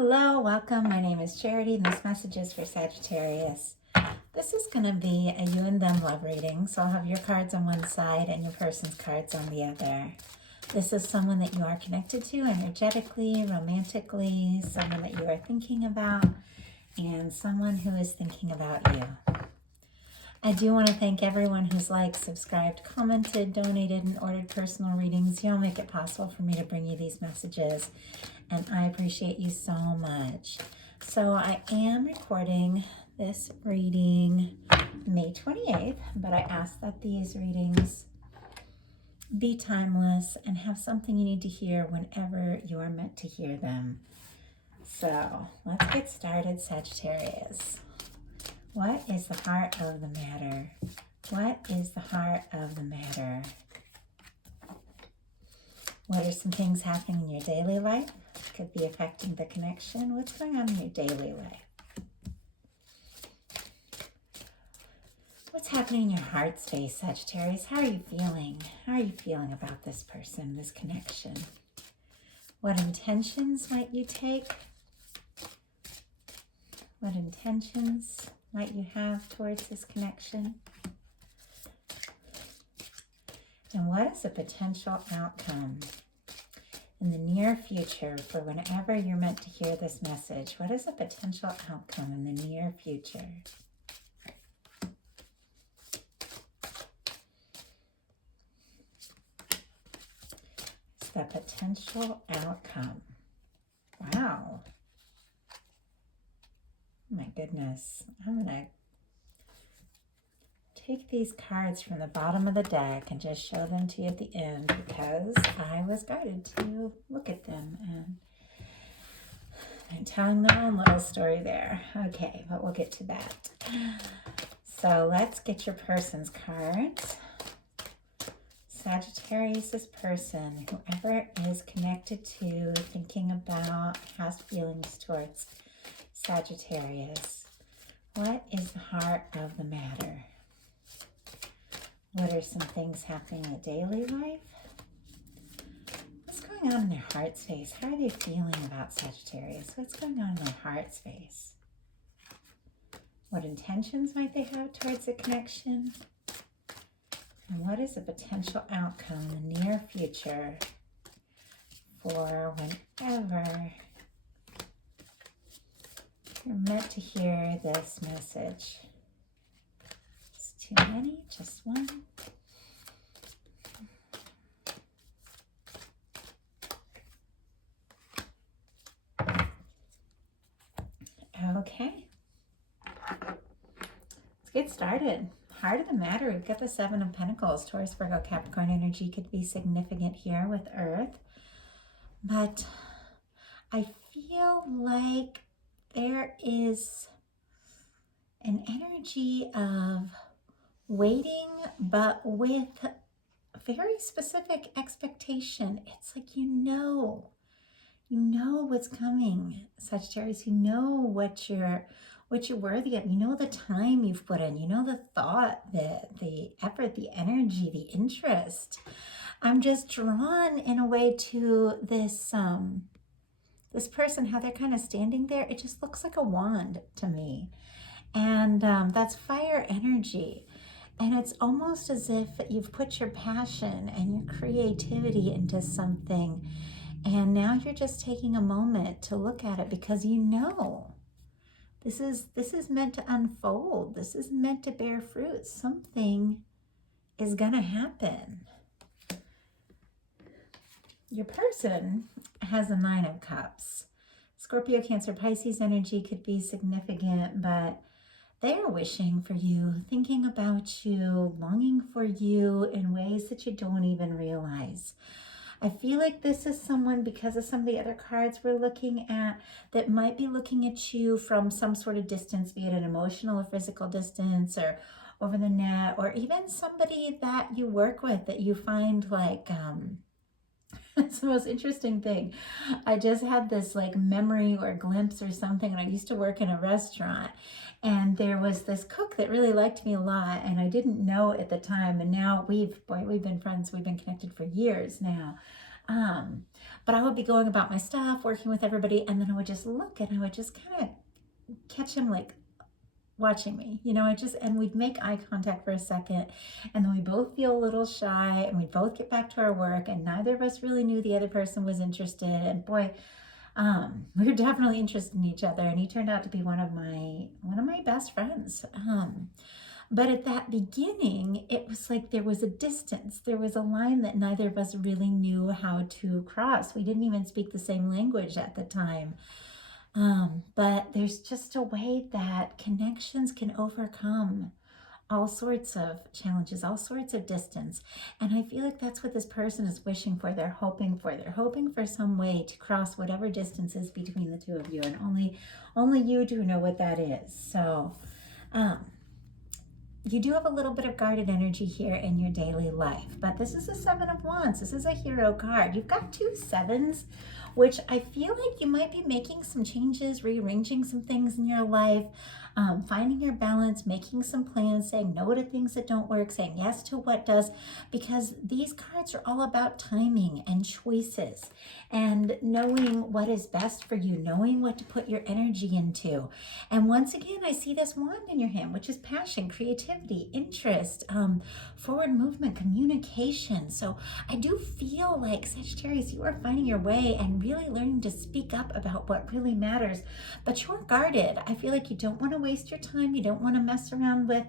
Hello, welcome. My name is Charity, and this message is for Sagittarius. This is going to be a you and them love reading, so I'll have your cards on one side and your person's cards on the other. This is someone that you are connected to energetically, romantically, someone that you are thinking about, and someone who is thinking about you. I do want to thank everyone who's liked, subscribed, commented, donated, and ordered personal readings. You all make it possible for me to bring you these messages, and I appreciate you so much. So I am recording this reading May 28th, but I ask that these readings be timeless and have something you need to hear whenever you are meant to hear them. So let's get started, Sagittarius. What is the heart of the matter? What is the heart of the matter? What are some things happening in your daily life? Could be affecting the connection. What's going on in your daily life? What's happening in your heart space, Sagittarius? How are you feeling? How are you feeling about this person, this connection? What intentions might you take? What intentions might you have towards this connection? And what is a potential outcome in the near future for whenever you're meant to hear this message? What is a potential outcome in the near future? It's the potential outcome. Wow. My goodness. I'm going to take these cards from the bottom of the deck and just show them to you at the end because I was guided to look at them, and I'm telling their own little story there. Okay, but we'll get to that. So let's get your person's cards. Sagittarius, this person, whoever is connected to, thinking about, has feelings towards Sagittarius. What is the heart of the matter? What are some things happening in the daily life? What's going on in their heart space? How are they feeling about Sagittarius? What's going on in their heart space? What intentions might they have towards the connection? And what is a potential outcome in the near future for whenever you're meant to hear this message? Just too many, just one. Okay. Let's get started. Heart of the matter, we've got the Seven of Pentacles. Taurus, Virgo, Capricorn energy could be significant here with Earth. But I feel like there is an energy of waiting, but with very specific expectation. It's like you know what's coming, Sagittarius. You know what you're worthy of. You know the time you've put in. You know the thought, the effort, the energy, the interest. I'm just drawn in a way to this this person, how they're kind of standing there. It just looks like a wand to me. And that's fire energy. And it's almost as if you've put your passion and your creativity into something. And now you're just taking a moment to look at it because you know this is meant to unfold. This is meant to bear fruit. Something is going to happen. Your person has a Nine of Cups. Scorpio, Cancer, Pisces energy could be significant, but they are wishing for you, thinking about you, longing for you in ways that you don't even realize. I feel like this is someone, because of some of the other cards we're looking at, that might be looking at you from some sort of distance, be it an emotional or physical distance or over the net, or even somebody that you work with that you find like, it's the most interesting thing. I just had this like memory or glimpse or something, and I used to work in a restaurant, and there was this cook that really liked me a lot, and I didn't know at the time, and now we've been friends, we've been connected for years now. But I would be going about my stuff, working with everybody, and then I would just look and I would just kind of catch him like watching me, and we'd make eye contact for a second, and then we both feel a little shy, and we'd both get back to our work, and neither of us really knew the other person was interested. And boy, we were definitely interested in each other, and he turned out to be one of my best friends. But at that beginning, it was like there was a distance. There was a line that neither of us really knew how to cross. We didn't even speak the same language at the time. But there's just a way that connections can overcome all sorts of challenges, all sorts of distance. And I feel like that's what this person is wishing for. They're hoping for some way to cross whatever distance is between the two of you. And only you do know what that is. So, you do have a little bit of guarded energy here in your daily life, but this is a Seven of Wands. This is a hero card. You've got 2 sevens, which I feel like you might be making some changes, rearranging some things in your life, finding your balance, making some plans, saying no to things that don't work, saying yes to what does, because these cards are all about timing and choices and knowing what is best for you, knowing what to put your energy into. And once again, I see this wand in your hand, which is passion, creativity, interest, forward movement, communication. So I do feel like, Sagittarius, you are finding your way and really learning to speak up about what really matters, but you're guarded. I feel like you don't want to waste your time. You don't want to mess around with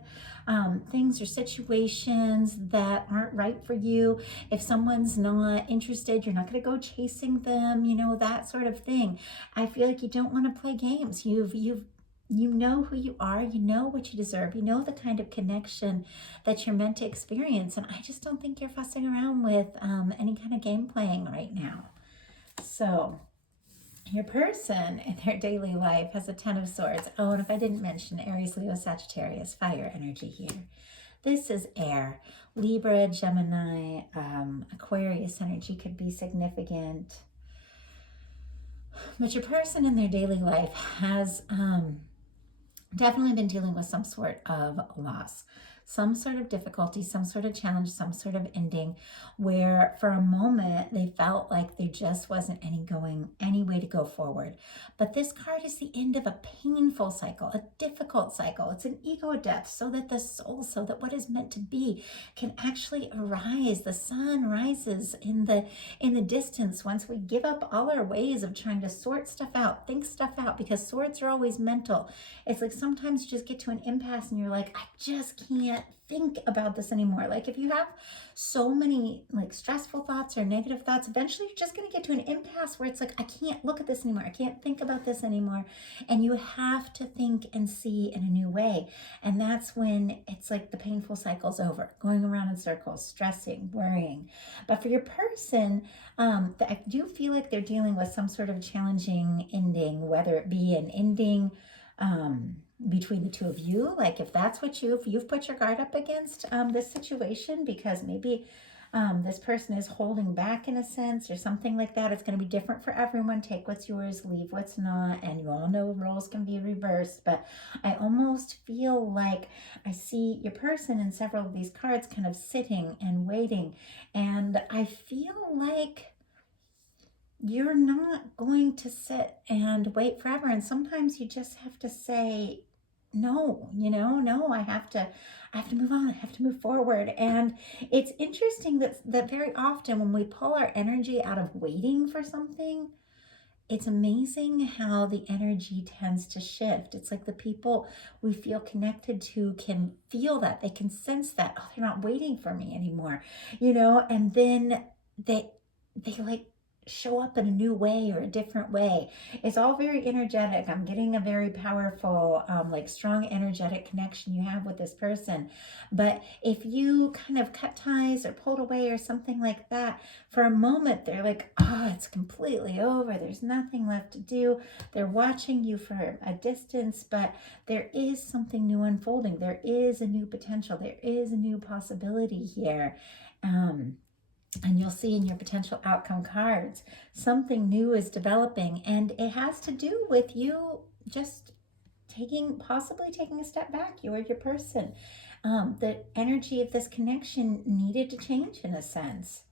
things or situations that aren't right for you. If someone's not interested, you're not going to go chasing them, that sort of thing. I feel like you don't want to play games. You know who you are, you know what you deserve, you know the kind of connection that you're meant to experience. And I just don't think you're fussing around with any kind of game playing right now. So your person in their daily life has a 10 of Swords. Oh, and if I didn't mention Aries, Leo, Sagittarius, fire energy here. This is air. Libra, Gemini, Aquarius energy could be significant. But your person in their daily life has definitely been dealing with some sort of loss, some sort of difficulty, some sort of challenge, some sort of ending, where for a moment they felt like there just wasn't any way to go forward. But this card is the end of a painful cycle, a difficult cycle. It's an ego death, so that the soul, so that what is meant to be can actually arise. The sun rises in the distance once we give up all our ways of trying to sort stuff out, think stuff out, because swords are always mental. It's like sometimes you just get to an impasse and you're like, I just can't think about this anymore. Like if you have so many like stressful thoughts or negative thoughts, eventually you're just going to get to an impasse where it's like, I can't look at this anymore. I can't think about this anymore. And you have to think and see in a new way. And that's when it's like the painful cycle's over, going around in circles, stressing, worrying. But for your person, I do feel like they're dealing with some sort of challenging ending, whether it be an ending between the two of you, like if that's what you've put your guard up against this situation, because maybe this person is holding back in a sense or something like that. It's going to be different for everyone. Take what's yours, leave what's not, and you all know roles can be reversed. But I almost feel like I see your person in several of these cards kind of sitting and waiting, and I feel like you're not going to sit and wait forever. And sometimes you just have to say, no, no, I have to move on. I have to move forward. And it's interesting that very often when we pull our energy out of waiting for something, it's amazing how the energy tends to shift. It's like the people we feel connected to can feel that. They can sense that, oh, they're not waiting for me anymore, and then they like show up in a new way or a different way. It's all very energetic. I'm getting a very powerful, like strong energetic connection you have with this person. But if you kind of cut ties or pulled away or something like that, for a moment, they're like, oh, it's completely over. There's nothing left to do. They're watching you from a distance, but there is something new unfolding. There is a new potential. There is a new possibility here. And you'll see in your potential outcome cards, something new is developing, and it has to do with you just possibly taking a step back. You or your person. The energy of this connection needed to change in a sense.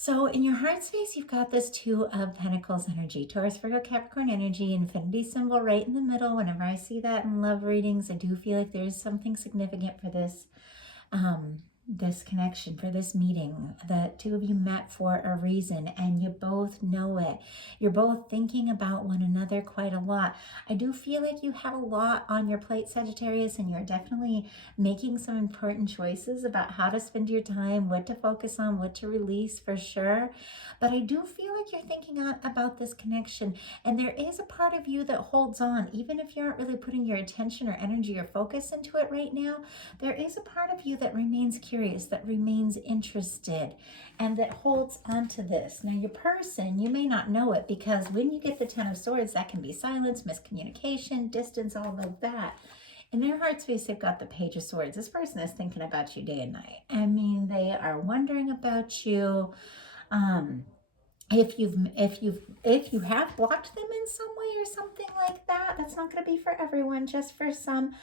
So in your heart space, you've got this Two of Pentacles energy, Taurus, Virgo, Capricorn energy, infinity symbol right in the middle. Whenever I see that in love readings, I do feel like there's something significant for this connection, for this meeting. The two of you met for a reason, and you both know it. You're both thinking about one another quite a lot. I do feel like you have a lot on your plate, Sagittarius, and you're definitely making some important choices about how to spend your time, what to focus on, what to release, for sure. But I do feel like you're thinking about this connection, and there is a part of you that holds on, even if you aren't really putting your attention or energy or focus into it right now. There is a part of you that remains curious, that remains interested, and that holds on to this. Now, your person, you may not know it, because when you get the Ten of Swords, that can be silence, miscommunication, distance, all of that. In their heart space, they've got the Page of Swords. This person is thinking about you day and night. I mean, they are wondering about you. If you have blocked them in some way or something like that, that's not going to be for everyone, just for some.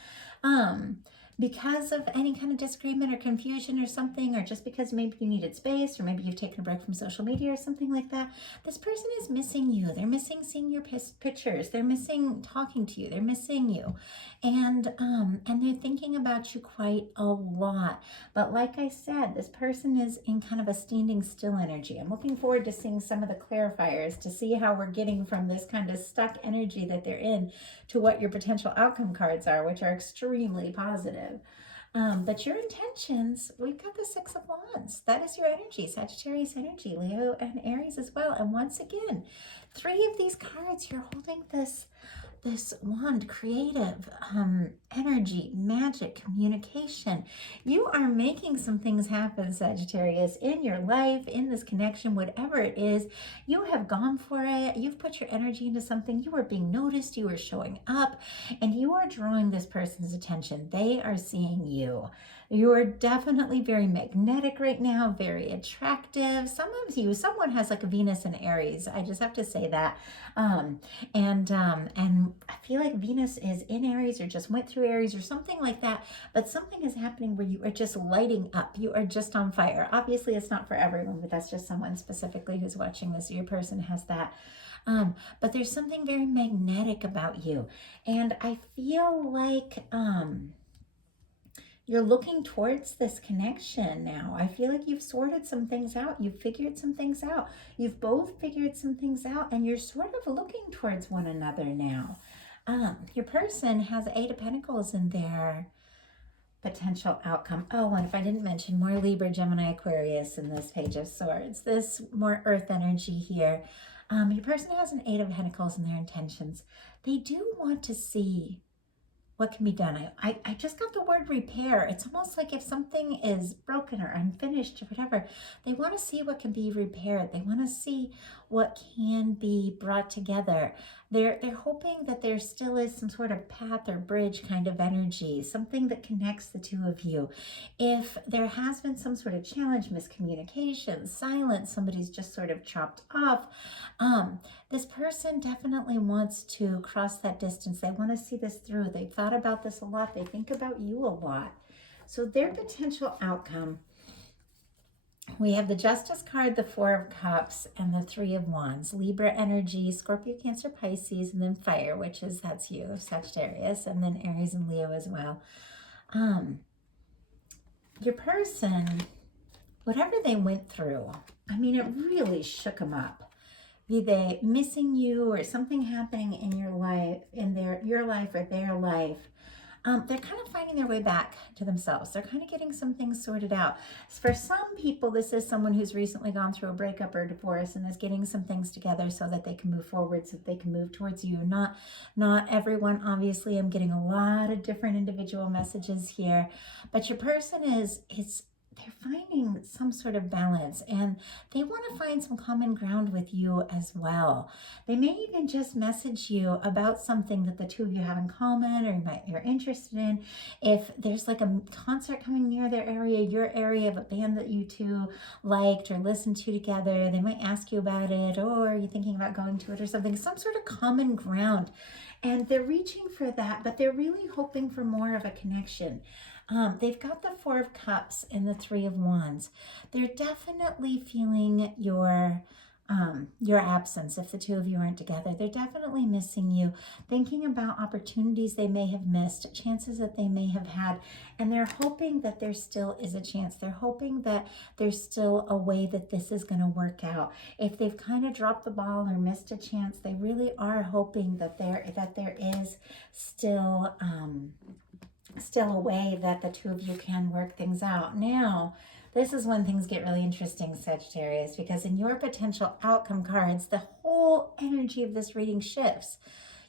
Because of any kind of disagreement or confusion or something, or just because maybe you needed space, or maybe you've taken a break from social media or something like that, this person is missing you. They're missing seeing your pictures. They're missing talking to you. They're missing you. And they're thinking about you quite a lot. But like I said, this person is in kind of a standing still energy. I'm looking forward to seeing some of the clarifiers to see how we're getting from this kind of stuck energy that they're in to what your potential outcome cards are, which are extremely positive. But your intentions, we've got the Six of Wands. That is your energy, Sagittarius energy, Leo and Aries as well. And once again, three of these cards, you're holding this wand, creative, energy, magic, communication. You are making some things happen, Sagittarius, in your life, in this connection, whatever it is. You have gone for it. You've put your energy into something. You are being noticed. You are showing up, and you are drawing this person's attention. They are seeing you. You are definitely very magnetic right now, very attractive. Someone has like a Venus in Aries. I just have to say that. And I feel like Venus is in Aries, or just went through Aries, or something like that. But something is happening where you are just lighting up. You are just on fire. Obviously, it's not for everyone, but that's just someone specifically who's watching this. Your person has that. But there's something very magnetic about you. And I feel like you're looking towards this connection now. I feel like you've sorted some things out. You've figured some things out. You've both figured some things out, and you're sort of looking towards one another now. Your person has Eight of Pentacles in their potential outcome. Oh, and if I didn't mention, more Libra, Gemini, Aquarius in this Page of Swords. This more earth energy here. Your person has an Eight of Pentacles in their intentions. They do want to see what can be done. I just got the word repair. It's almost like if something is broken or unfinished or whatever, they want to see what can be repaired. They want to see what can be brought together. They're hoping that there still is some sort of path or bridge kind of energy, something that connects the two of you. If there has been some sort of challenge, miscommunication, silence, somebody's just sort of chopped off, this person definitely wants to cross that distance. They want to see this through. They've thought about this a lot. They think about you a lot. So their potential outcome, we have the Justice card, the Four of Cups, and the Three of Wands. Libra energy, Scorpio, Cancer, Pisces, and then fire, that's you, Sagittarius, and then Aries and Leo as well. Your person, whatever they went through, I mean, it really shook them up. Be they missing you or something happening in your life, your life or their life, they're kind of finding their way back to themselves. They're kind of getting some things sorted out. For some people, this is someone who's recently gone through a breakup or a divorce and is getting some things together so that they can move forward, so that they can move towards you. Not everyone, obviously. I'm getting a lot of different individual messages here, but your person they're finding some sort of balance, and they want to find some common ground with you as well. They may even just message you about something that the two of you have in common, or you're interested in. If there's like a concert coming near their area, your area, of a band that you two liked or listened to together, they might ask you about it, or are you thinking about going to it or something, some sort of common ground. And they're reaching for that, but they're really hoping for more of a connection. They've got the Four of Cups and the Three of Wands. They're definitely feeling your absence. If the two of you aren't together, they're definitely missing you, thinking about opportunities they may have missed, chances that they may have had, and they're hoping that there still is a chance. They're hoping that there's still a way that this is going to work out. If they've kind of dropped the ball or missed a chance, they really are hoping that there is still a way that the two of you can work things out. Now, this is when things get really interesting, Sagittarius, because in your potential outcome cards, the whole energy of this reading shifts.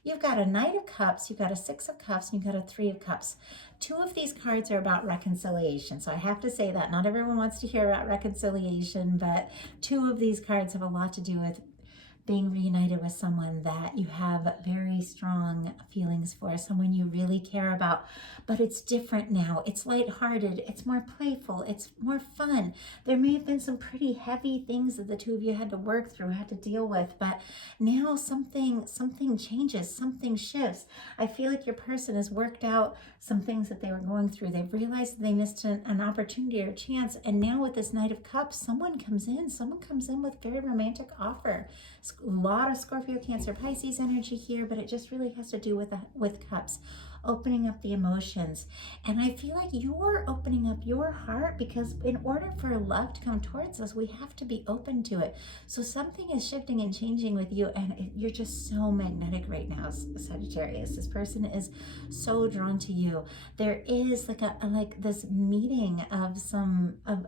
You've got a Knight of Cups, you've got a Six of Cups, and you've got a Three of Cups. Two of these cards are about reconciliation. So I have to say that not everyone wants to hear about reconciliation, but two of these cards have a lot to do with being reunited with someone that you have very strong feelings for, someone you really care about, but it's different now. It's lighthearted, it's more playful, it's more fun. There may have been some pretty heavy things that the two of you had to work through, had to deal with, but now something changes, something shifts. I feel like your person has worked out some things that they were going through. They've realized that they missed an opportunity or a chance, and now with this Knight of Cups, someone comes in with a very romantic offer. A lot of Scorpio, Cancer, Pisces energy here, but it just really has to do with cups, opening up the emotions. And I feel like you're opening up your heart, because in order for love to come towards us, we have to be open to it. So something is shifting and changing with you, and you're just so magnetic right now, Sagittarius. This person is so drawn to you. There is like this meeting of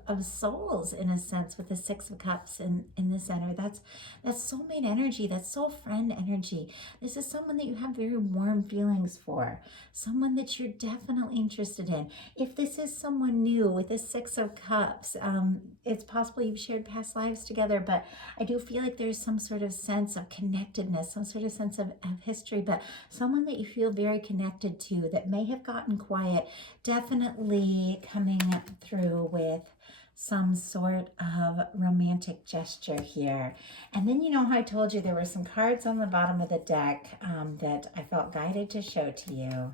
of souls, in a sense, with the Six of Cups in the center. That's soulmate energy. That's soul friend energy. This is someone that you have very warm feelings for, someone that you're definitely interested in. If this is someone new with the Six of Cups, it's possible you've shared past lives together, but I do feel like there's some sort of sense of connectedness, some sort of sense of history, but someone that you feel very connected to that may have gotten quiet, definitely coming through with some sort of romantic gesture here. And then, you know how I told you there were some cards on the bottom of the deck that I felt guided to show to you.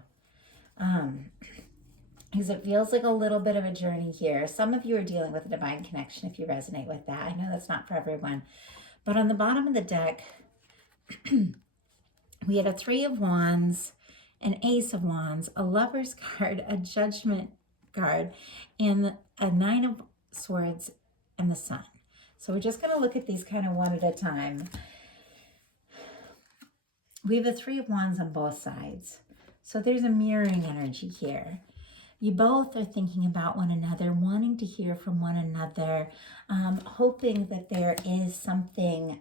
Because it feels like a little bit of a journey here. Some of you are dealing with a divine connection if you resonate with that. I know that's not for everyone. But on the bottom of the deck, we had a Three of Wands, an Ace of Wands, a Lover's card, a Judgment card, and a Nine of Swords and the Sun. So we're just going to look at these kind of one at a time. We have a Three of Wands on both sides. So there's a mirroring energy here. You both are thinking about one another, wanting to hear from one another, hoping that there is something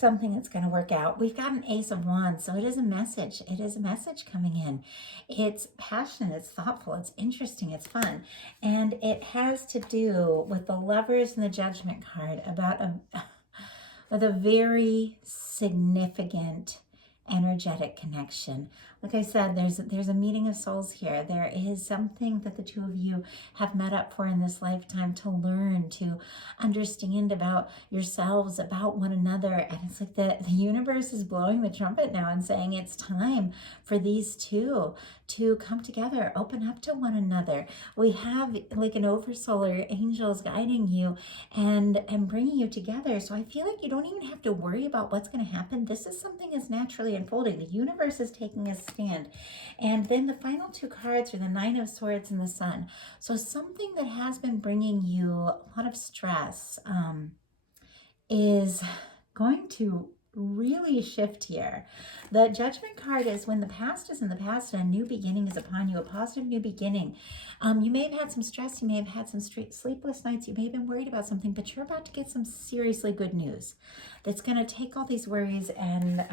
that's going to work out. We've got an Ace of Wands, so it is a message. It is a message coming in. It's passionate, it's thoughtful, it's interesting, it's fun. And it has to do with the Lovers and the Judgment card about with a very significant energetic connection. Like I said, there's a meeting of souls here. There is something that the two of you have met up for in this lifetime, to learn, to understand about yourselves, about one another. And it's like the universe is blowing the trumpet now and saying it's time for these two to come together, open up to one another. We have like an oversoul or angels guiding you and bringing you together. So I feel like you don't even have to worry about what's going to happen. This is something that's naturally unfolding. The universe is taking a stand. And then the final two cards are the Nine of Swords and the Sun. So something that has been bringing you a lot of stress is going to really shift here. The Judgment card is when the past is in the past and a new beginning is upon you, a positive new beginning. You may have had some stress, you may have had some sleepless nights, you may have been worried about something, but you're about to get some seriously good news that's going to take all these worries and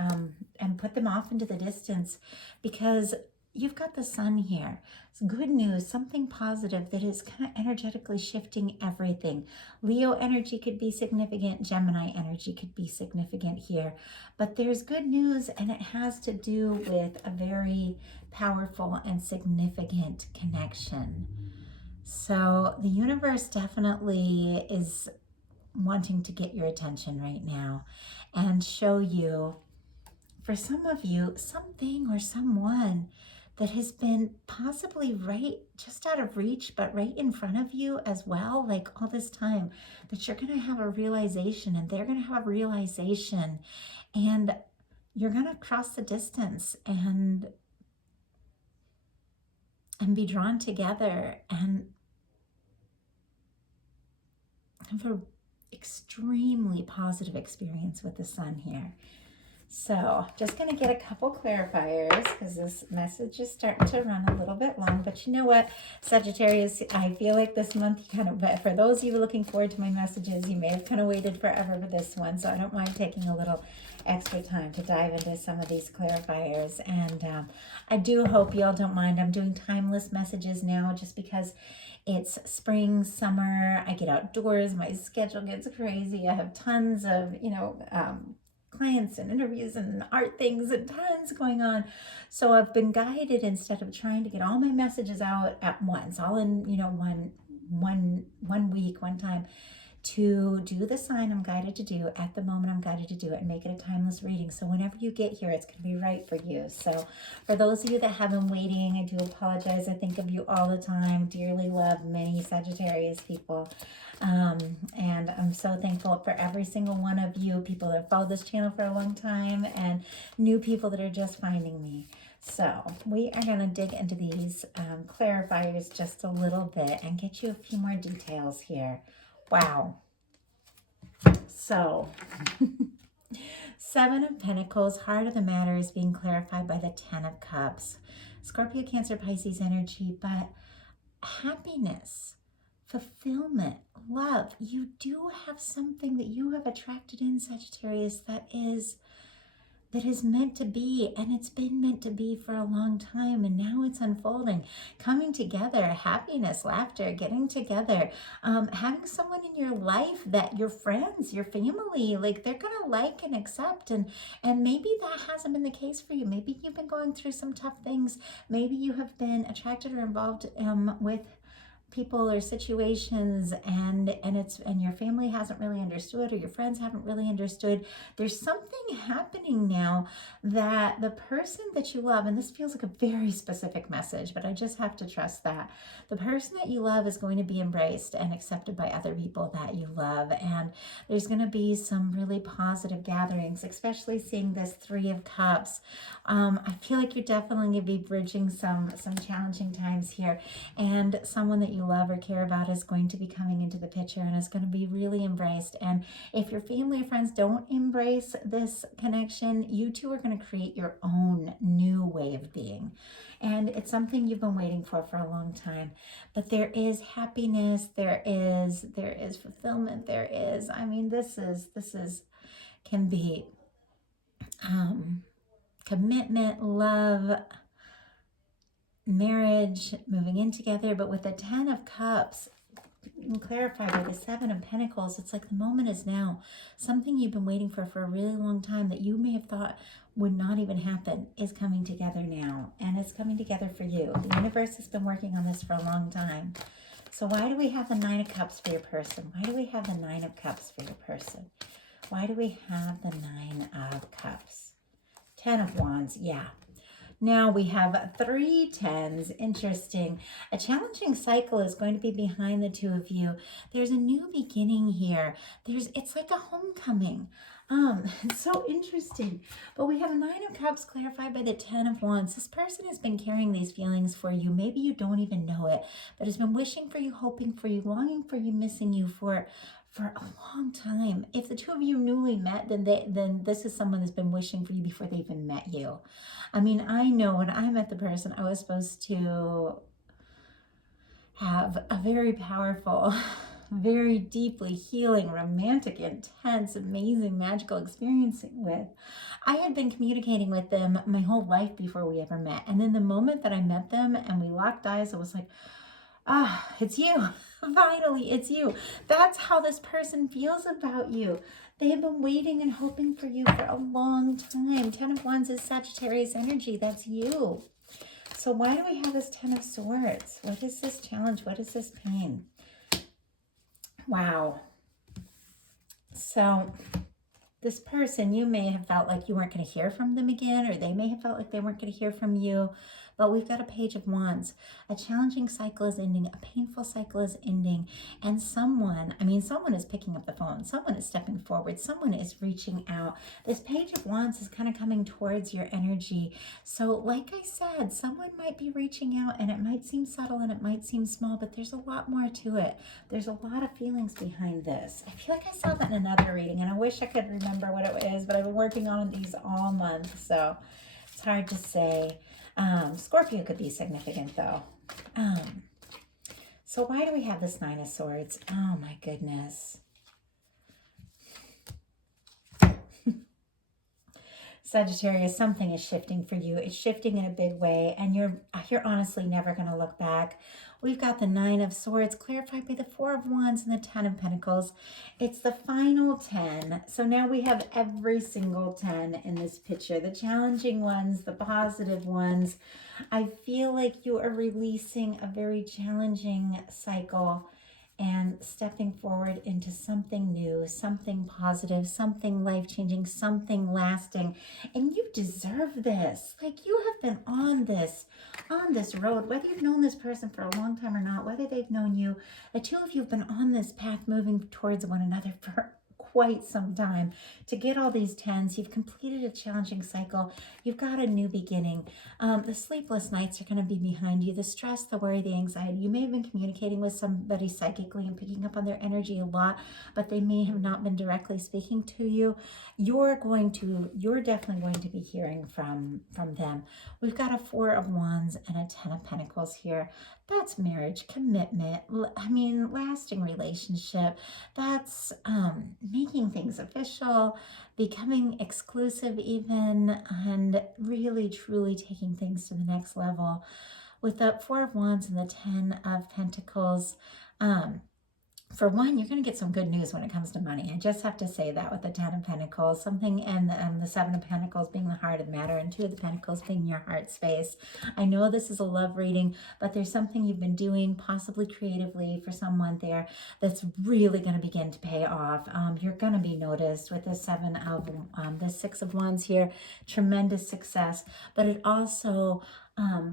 put them off into the distance, because you've got the Sun here. It's good news, something positive that is kind of energetically shifting everything. Leo energy could be significant. Gemini energy could be significant here. But there's good news, and it has to do with a very powerful and significant connection. So the universe definitely is wanting to get your attention right now and show you, for some of you, something or someone that has been possibly right just out of reach, but right in front of you as well, like all this time, that you're going to have a realization and they're going to have a realization, and you're going to cross the distance and be drawn together and have an extremely positive experience with the sun here. So just going to get a couple clarifiers because this message is starting to run a little bit long. But you know what, Sagittarius, I feel like this month you kind of, but for those of you looking forward to my messages, you may have kind of waited forever for this one. So I don't mind taking a little extra time to dive into some of these clarifiers. And I do hope y'all don't mind. I'm doing timeless messages now just because it's spring, summer, I get outdoors, my schedule gets crazy. I have tons of, clients and interviews and art things and tons going on. So I've been guided, instead of trying to get all my messages out at once, all in, one week, one time, to do the sign I'm guided to do at the moment I'm guided to do it and make it a timeless reading. So whenever you get here, it's going to be right for you. So for those of you that have been waiting, I do apologize. I think of you all the time. Dearly love many Sagittarius people. And I'm so thankful for every single one of you, people that have followed this channel for a long time and new people that are just finding me. So we are going to dig into these clarifiers just a little bit and get you a few more details here. Wow. So, Seven of Pentacles, heart of the matter is being clarified by the Ten of Cups. Scorpio, Cancer, Pisces energy, but happiness, fulfillment, love. You do have something that you have attracted in, Sagittarius, that is meant to be, and it's been meant to be for a long time, and now it's unfolding, coming together, happiness, laughter, getting together, having someone in your life that your friends, your family, like they're gonna like and accept, and maybe that hasn't been the case for you. Maybe you've been going through some tough things. Maybe you have been attracted or involved with people or situations, and your family hasn't really understood, or your friends haven't really understood. There's something happening now that the person that you love, and this feels like a very specific message, but I just have to trust that the person that you love is going to be embraced and accepted by other people that you love, and there's going to be some really positive gatherings, especially seeing this Three of Cups. I feel like you're definitely going to be bridging some challenging times here, and someone that you love or care about is going to be coming into the picture and is going to be really embraced. And if your family or friends don't embrace this connection, you two are going to create your own new way of being. And it's something you've been waiting for a long time. But there is happiness, there is fulfillment, there is, this can be commitment, love, marriage, moving in together. But with the Ten of Cups, and clarified by the Seven of Pentacles, it's like the moment is now. Something you've been waiting for a really long time that you may have thought would not even happen is coming together now, and it's coming together for you. The universe has been working on this for a long time. So why do we have the Nine of Cups for your person? Why do we have the Nine of Cups for your person? Why do we have the Nine of Cups? Ten of Wands, yeah. Now we have 3 tens. Interesting. A challenging cycle is going to be behind the two of you. There's a new beginning here. It's like a homecoming. It's so interesting. But we have a Nine of Cups clarified by the Ten of Wands. This person has been carrying these feelings for you. Maybe you don't even know it, but has been wishing for you, hoping for you, longing for you, missing you for a long time. If the two of you newly met, then this is someone that's been wishing for you before they even met you. I know when I met the person, I was supposed to have a very powerful, very deeply healing, romantic, intense, amazing, magical experience with. I had been communicating with them my whole life before we ever met. And then the moment that I met them and we locked eyes, I was like, it's you. Finally, it's you. That's how this person feels about you. They have been waiting and hoping for you for a long time. Ten of Wands is Sagittarius energy. That's you. So why do we have this Ten of Swords? What is this challenge? What is this pain? Wow. So this person, you may have felt like you weren't going to hear from them again, or they may have felt like they weren't going to hear from you. but we've got a Page of Wands. A challenging cycle is ending, a painful cycle is ending, and someone is picking up the phone, someone is stepping forward, someone is reaching out. This Page of Wands is kind of coming towards your energy. So like I said, someone might be reaching out, and it might seem subtle and it might seem small, but there's a lot more to it. There's a lot of feelings behind this. I feel like I saw that in another reading, and I wish I could remember what it is, but I've been working on these all month, so it's hard to say. Scorpio could be significant though. So why do we have this Nine of Swords? Oh my goodness. Sagittarius, something is shifting for you. It's shifting in a big way, and you're honestly never going to look back. We've got the Nine of Swords clarified by the Four of Wands and the Ten of Pentacles. It's the final 10. So now we have every single 10 in this picture. The challenging ones, the positive ones. I feel like you are releasing a very challenging cycle and stepping forward into something new, something positive, something life-changing, something lasting. And you deserve this. Like, you have been on this road, whether you've known this person for a long time or not, whether they've known you, the two of you have been on this path moving towards one another for quite some time to get all these 10s. You've completed a challenging cycle. You've got a new beginning. The sleepless nights are going to be behind you. The stress, the worry, the anxiety. You may have been communicating with somebody psychically and picking up on their energy a lot, but they may have not been directly speaking to you. You're definitely going to be hearing from them. We've got a Four of Wands and a Ten of Pentacles here. That's marriage, commitment, lasting relationship. That's making things official, becoming exclusive even, and really, truly taking things to the next level. With the Four of Wands and the Ten of Pentacles, for one, you're going to get some good news when it comes to money. I just have to say that with the Ten of Pentacles, something, and the Seven of Pentacles being the heart of the matter, and Two of the Pentacles being your heart space. I know this is a love reading, but there's something you've been doing, possibly creatively, for someone there that's really going to begin to pay off. You're going to be noticed with the the Six of Wands here. Tremendous success, but it also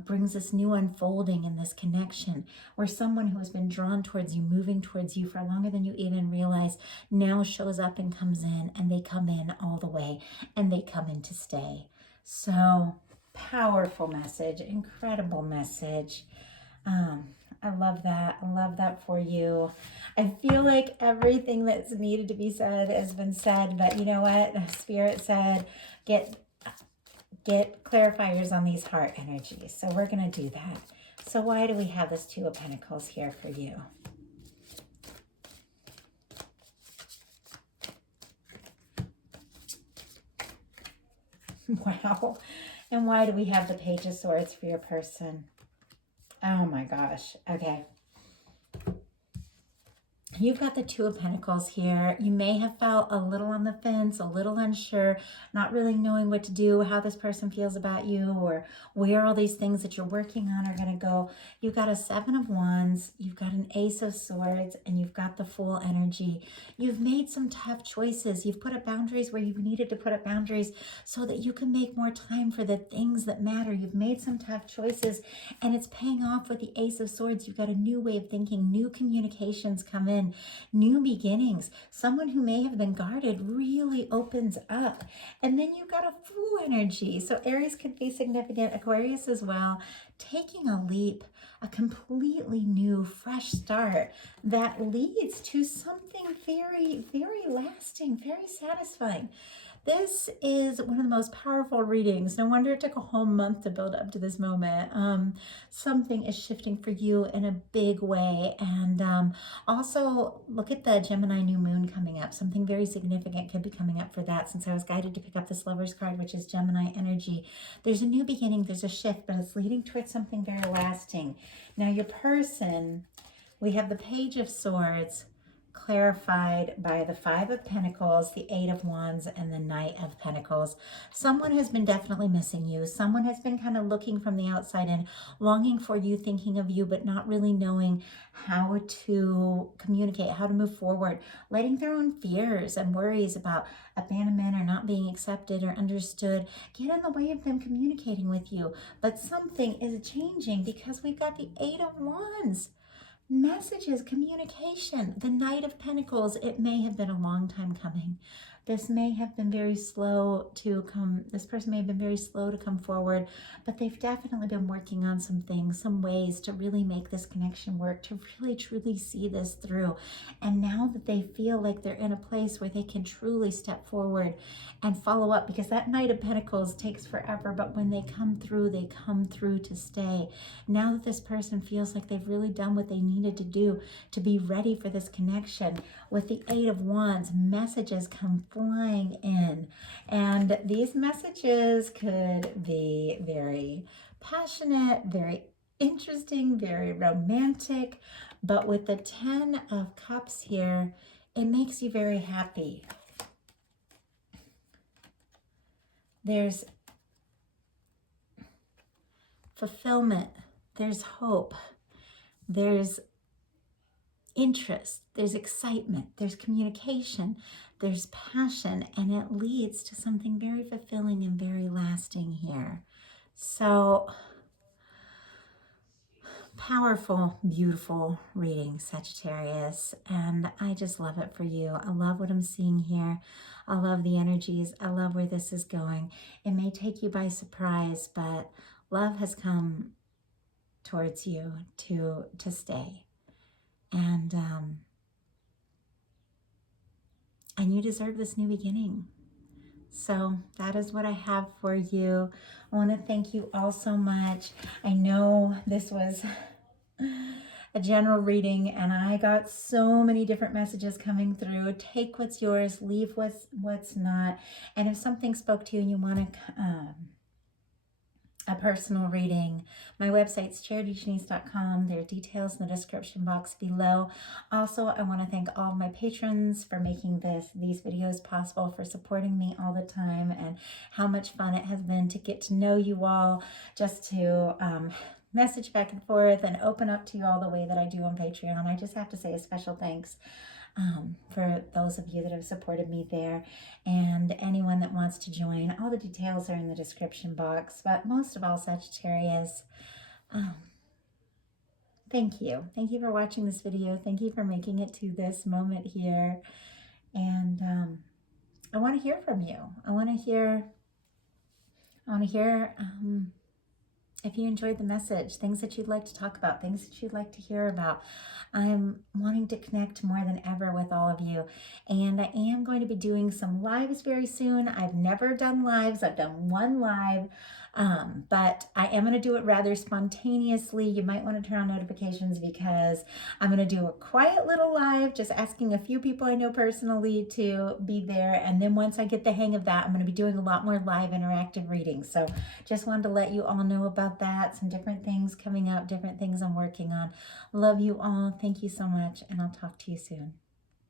brings this new unfolding in this connection where someone who has been drawn towards you, moving towards you for longer than you even realize, now shows up and comes in, and they come in all the way, and they come in to stay. So powerful message, incredible message. I love that. I love that for you. I feel like everything that's needed to be said has been said, but you know what? Spirit said, get clarifiers on these heart energies. So we're going to do that. So why do we have this Two of Pentacles here for you? Wow. And why do we have the Page of Swords for your person? Oh my gosh. Okay. You've got the Two of Pentacles here. You may have felt a little on the fence, a little unsure, not really knowing what to do, how this person feels about you, or where all these things that you're working on are going to go. You've got a Seven of Wands, you've got an Ace of Swords, and you've got the Fool energy. You've made some tough choices. You've put up boundaries where you've needed to put up boundaries so that you can make more time for the things that matter. You've made some tough choices, and it's paying off with the Ace of Swords. You've got a new way of thinking, new communications come in, new beginnings. Someone who may have been guarded really opens up. And then you've got a Fool energy. So Aries could be significant, Aquarius as well. Taking a leap, a completely new, fresh start that leads to something very, very lasting, very satisfying. This is one of the most powerful readings. No wonder it took a whole month to build up to this moment. Something is shifting for you in a big way. And also, look at the Gemini new moon coming up. Something very significant could be coming up for that, since I was guided to pick up this Lover's card, which is Gemini energy. There's a new beginning, there's a shift, but it's leading towards something very lasting. Now, your person, we have the Page of Swords, clarified by the Five of Pentacles, the Eight of Wands, and the Knight of Pentacles. Someone has been definitely missing you. Someone has been kind of looking from the outside in, longing for you, thinking of you, but not really knowing how to communicate, how to move forward, letting their own fears and worries about abandonment or not being accepted or understood get in the way of them communicating with you. But something is changing because we've got the Eight of Wands. Messages, communication, the Knight of Pentacles. It may have been a long time coming. This may have been very slow to come. This person may have been very slow to come forward, but they've definitely been working on some things, some ways to really make this connection work, to really truly see this through. And now that they feel like they're in a place where they can truly step forward and follow up, because that Knight of Pentacles takes forever, but when they come through to stay. Now that this person feels like they've really done what they needed to do to be ready for this connection, with the Eight of Wands, messages come flying in. And these messages could be very passionate, very interesting, very romantic. But with the Ten of Cups here, it makes you very happy. There's fulfillment, there's hope, there's interest, there's excitement, there's communication, there's passion, and it leads to something very fulfilling and very lasting here. So powerful, beautiful reading, Sagittarius, and I just love it for you. I love what I'm seeing here. I love the energies. I love where this is going. It may take you by surprise, but love has come towards you to stay. And you deserve this new beginning. So that is what I have for you. I want to thank you all so much. I know this was a general reading and I got so many different messages coming through. Take what's yours, leave what's not. And if something spoke to you and you want to a personal reading, my website's charityshanice.com. There are details in the description box below. Also, I want to thank all of my patrons for making these videos possible, for supporting me all the time, and how much fun it has been to get to know you all, just to message back and forth and open up to you all the way that I do on Patreon. I just have to say a special thanks for those of you that have supported me there, and anyone that wants to join. All the details are in the description box, but most of all, Sagittarius, thank you. Thank you for watching this video. Thank you for making it to this moment here, and I want to hear from you. I want to hear if you enjoyed the message, things that you'd like to talk about, things that you'd like to hear about. I'm wanting to connect more than ever with all of you. And I am going to be doing some lives very soon. I've never done lives. I've done one live, but I am going to do it rather spontaneously. You might want to turn on notifications because I'm going to do a quiet little live, just asking a few people I know personally to be there. And then once I get the hang of that, I'm going to be doing a lot more live interactive readings. So just wanted to let you all know about that. Some different things coming up, different things I'm working on. Love you all. Thank you so much, and I'll talk to you soon.